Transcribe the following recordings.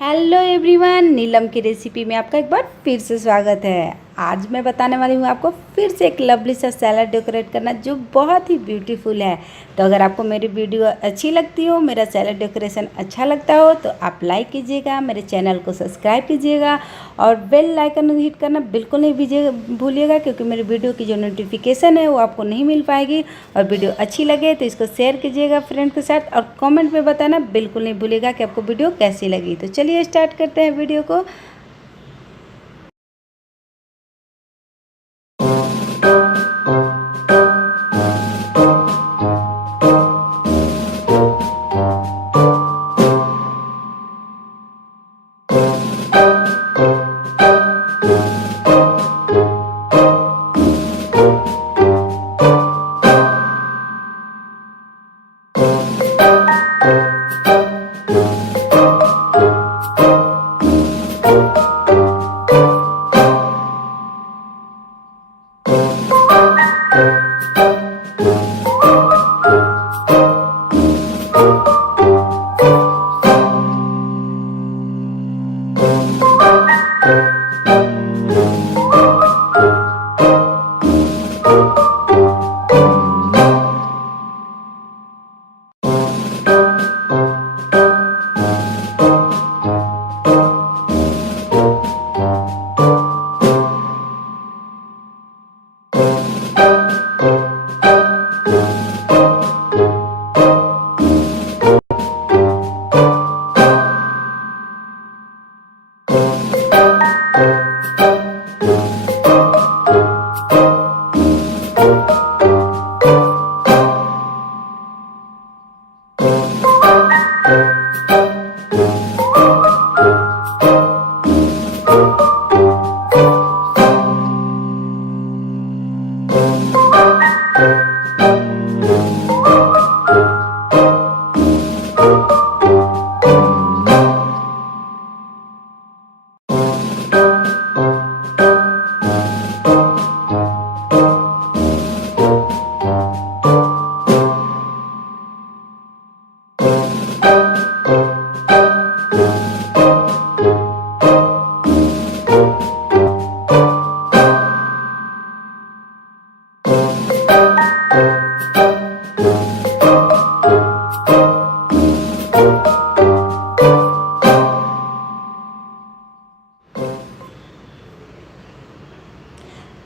Hello everyone, नीलम की recipe में आपका एक बार फिर से स्वागत है। आज मैं बताने वाली हूँ आपको फिर से एक लवली सा सैलड डेकोरेट करना जो बहुत ही ब्यूटीफुल है। तो अगर आपको मेरी वीडियो अच्छी लगती हो, मेरा सैलड डेकोरेशन अच्छा लगता हो तो आप लाइक कीजिएगा, मेरे चैनल को सब्सक्राइब कीजिएगा और बेल आइकन हिट करना बिल्कुल नहीं भूलिएगा, क्योंकि मेरी वीडियो की जो नोटिफिकेशन है वो आपको नहीं मिल पाएगी। और वीडियो अच्छी लगे तो इसको शेयर कीजिएगा फ्रेंड के साथ और कमेंट में बताना बिल्कुल नहीं भूलिएगा कि आपको वीडियो कैसी लगी। तो चलिए स्टार्ट करते हैं वीडियो को।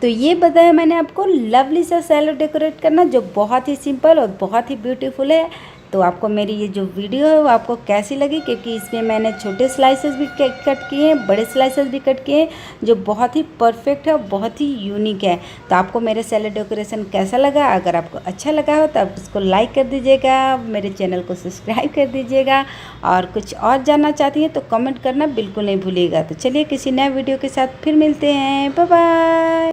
तो ये बताया मैंने आपको लवली सा सैलड डेकोरेट करना जो बहुत ही सिंपल और बहुत ही ब्यूटीफुल है। तो आपको मेरी ये जो वीडियो है वो आपको कैसी लगी, क्योंकि इसमें मैंने छोटे स्लाइसेस भी कट किए हैं, बड़े स्लाइसेस भी कट किए हैं जो बहुत ही परफेक्ट है और बहुत ही यूनिक है। तो आपको मेरे सैलड डेकोरेशन कैसा लगा? अगर आपको अच्छा लगा हो तो आप इसको लाइक कर दीजिएगा, मेरे चैनल को सब्सक्राइब कर दीजिएगा और कुछ और जानना चाहती हैं तो कमेंट करना बिल्कुल नहीं भूलिएगा। तो चलिए किसी नए वीडियो के साथ फिर मिलते हैं। Bye bye.